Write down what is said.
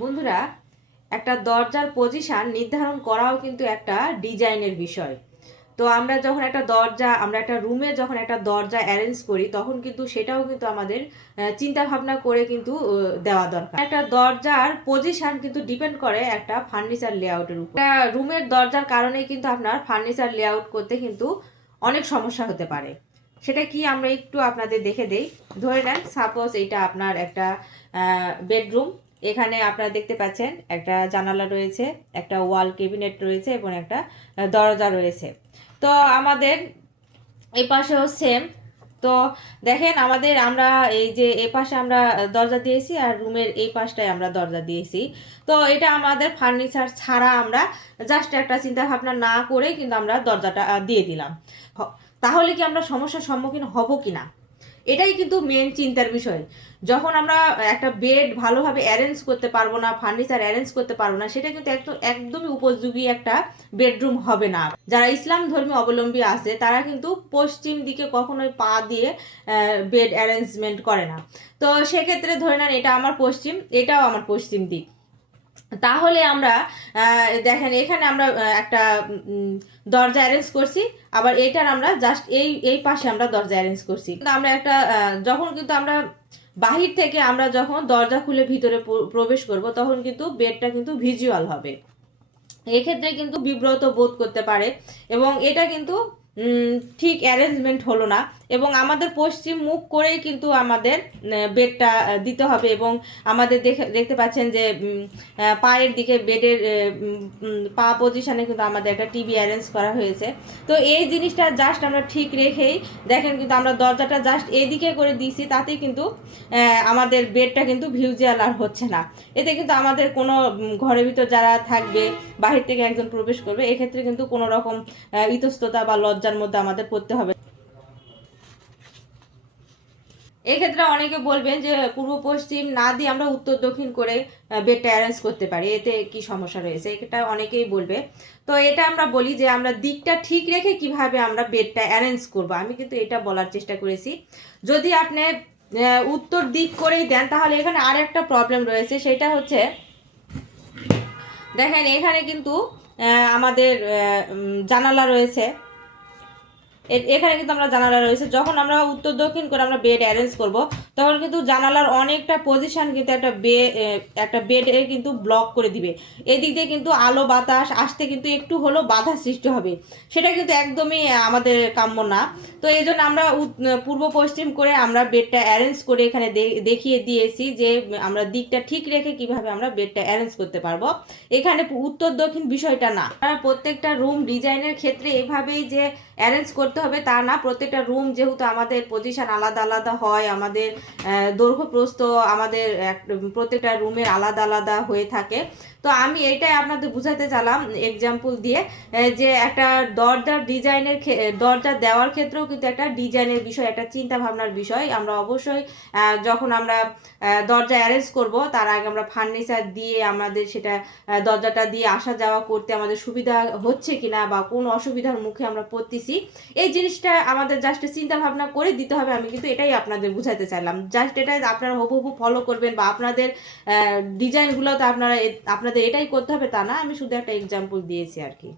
বন্ধুরা, একটা দরজার পজিশন নির্ধারণ করাও কিন্তু একটা ডিজাইনের বিষয়। তো আমরা যখন একটা দরজা, আমরা একটা রুমে যখন একটা দরজা অ্যারেঞ্জ করি, তখন কিন্তু সেটাও কিন্তু আমাদের চিন্তা ভাবনা করে কিন্তু দেওয়া দরকার। একটা দরজার পজিশন কিন্তু ডিপেন্ড করে একটা ফার্নিচার লেআউটের উপর। রুমের দরজার কারণে কিন্তু আপনার ফার্নিচার লেআউট করতে কিন্তু অনেক সমস্যা হতে পারে। সেটা কি আমরা একটু আপনাদের দেখে দেই? ধরে নেন সাপোজ এটা আপনার একটা বেডরুম এখানে আপনারা দেখতে পাচ্ছেন, একটা জানালা রয়েছে, একটা ওয়াল কেবিনেট রয়েছে এবং একটা দরজা রয়েছে। তো আমাদের এই পাশেও সেম। তো দেখেন আমাদের আমরা এই যে এই পাশে আমরা দরজা দিয়েছি আর রুমের এই পাশটায় আমরা দরজা দিয়েছি। তো এটা আমাদের ফার্নিচার ছাড়া আমরা জাস্ট একটা চিন্তা ভাবনা না করে কিন্তু আমরা দরজাটা দিয়ে দিলাম। তাহলে কি আমরা সমস্যার সম্মুখীন হব কি না এটাই কিন্তু মেন চিন্তার বিষয়। যখন আমরা একটা বেড ভালোভাবে অ্যারেঞ্জ করতে পারব না ফার্নিচার অ্যারেঞ্জ করতে পারব না, সেটা কিন্তু একদম, একদমই উপযোগী একটা বেডরুম হবে না। যারা ইসলাম ধর্মী অবলম্বী আছে, তারা কিন্তু পশ্চিম দিকে কখনোই পা দিয়ে বেড অ্যারেঞ্জমেন্ট করে না। তো সেক্ষেত্রে ধরে নেন এটা আমার পশ্চিম, এটাও আমার পশ্চিম দিক। তাহলে আমরা দেখেন এখানে আমরা একটা দরজা অ্যারেঞ্জ করছি, আবার এটার আমরা জাস্ট এই এই পাশে আমরা দরজা অ্যারেঞ্জ করছি। কিন্তু আমরা একটা যখন কিন্তু আমরা বাহির থেকে আমরা যখন দরজা খুলে ভিতরে প্রবেশ করব, তখন কিন্তু বেডটা কিন্তু ভিজুয়াল হবে। এক্ষেত্রে কিন্তু বিব্রত বোধ করতে পারে, এবং এটা কিন্তু ঠিক অ্যারেঞ্জমেন্ট হলো না। এবং আমাদের পশ্চিম মুখ করেই কিন্তু আমাদের বেডটা দিতে হবে এবং আমাদের দেখে, দেখতে পাচ্ছেন যে পায়ের দিকে বেডের পা পজিশনে কিন্তু আমাদের একটা টিভি অ্যারেঞ্জ করা হয়েছে। তো এই জিনিসটা জাস্ট আমরা ঠিক রেখেই, দেখেন কিন্তু আমরা দরজাটা জাস্ট এদিকে করে দিয়েছি, তাতেই কিন্তু আমাদের বেডটা কিন্তু ভিউজিয়াল আর হচ্ছে না। এতে কিন্তু আমাদের কোনো ঘরের ভিতর যারা থাকবে, বাহির থেকে একজন প্রবেশ করবে, এক্ষেত্রে কিন্তু কোনো রকম ইতস্ততা বা লজ্জার মধ্যে আমাদের পড়তে হবে এক্ষেত্রে অনেকে বলবেন যে, পূর্ব পশ্চিম না দিয়ে আমরা উত্তর দক্ষিণ করে বেডটা অ্যারেঞ্জ করতে পারি। এতে কি সমস্যা রয়েছে? এটা অনেকেই বলবে। তো এটা আমরা বলি যে, আমরা দিকটা ঠিক রেখে কীভাবে আমরা বেডটা অ্যারেঞ্জ করব? আমি কিন্তু এটা বলার চেষ্টা করেছি। যদি আপনি উত্তর দিক করেই দেন, তাহলে এখানে আর একটা প্রবলেম রয়েছে। সেটা হচ্ছে, দেখেন এখানে কিন্তু আমাদের জানালা রয়েছে। এখানে কিন্তু আমরা জানালা রয়েছে। যখন আমরা উত্তর দক্ষিণ করে আমরা বেড অ্যারেঞ্জ করব, তখন কিন্তু জানালার অনেকটা পজিশন কিন্তু একটা বে একটা বেডে কিন্তু ব্লক করে দিবে। এদিক দিয়ে কিন্তু আলো, বাতাস, আসতে কিন্তু একটু হলেও বাধা সৃষ্টি হবে। সেটা কিন্তু একদমই আমাদের কাম্য না। তো এই জন্য আমরা পূর্ব পশ্চিম করে আমরা বেডটা অ্যারেঞ্জ করে এখানে দেখিয়ে দিয়েছি যে আমরা দিকটা ঠিক রেখে কীভাবে আমরা বেডটা অ্যারেঞ্জ করতে পারব। এখানে উত্তর দক্ষিণ বিষয়টা না। প্রত্যেকটা রুম ডিজাইনের ক্ষেত্রে এভাবেই যে অ্যারেঞ্জ করতে হবে তা না। প্রত্যেকটা রুম যেহেতু আমাদের পজিশন আলাদা আলাদা হয়, আমাদের দৈর্ঘ্য প্রস্থ আমাদের প্রত্যেকটা রুমের আলাদা আলাদা হয়ে থাকে। তো আমি এটাই আপনাদের বুঝাতে চালাম এক্সাম্পল দিয়ে যে একটা দরজার ডিজাইনের দরজা দেওয়ার ক্ষেত্রেও কিন্তু একটা ডিজাইনের বিষয়, একটা চিন্তা ভাবনার বিষয়। আমরা অবশ্যই যখন আমরা দরজা অ্যারেঞ্জ করব, তার আগে আমরা ফার্নিচার দিয়ে আমাদের সেটা দরজাটা দিয়ে আসা যাওয়া করতে আমাদের সুবিধা হচ্ছে কিনা বা কোন অসুবিধার মুখে আমরা পড়তেছি এই জিনিসটা আমাদের জাস্ট চিন্তা ভাবনা করে দিতে হবে, আমি কিন্তু এটাই আপনাদের বুঝাতে চাইলাম। জাস্ট এটাই আপনারা হুবহু হবু ফলো করবেন বা আপনাদের ডিজাইনগুলোতে আপনারা আপনাদের এটাই করতে হবে, তা না, আমি শুধু একটা এক্সাম্পল দিয়েছি আর কি।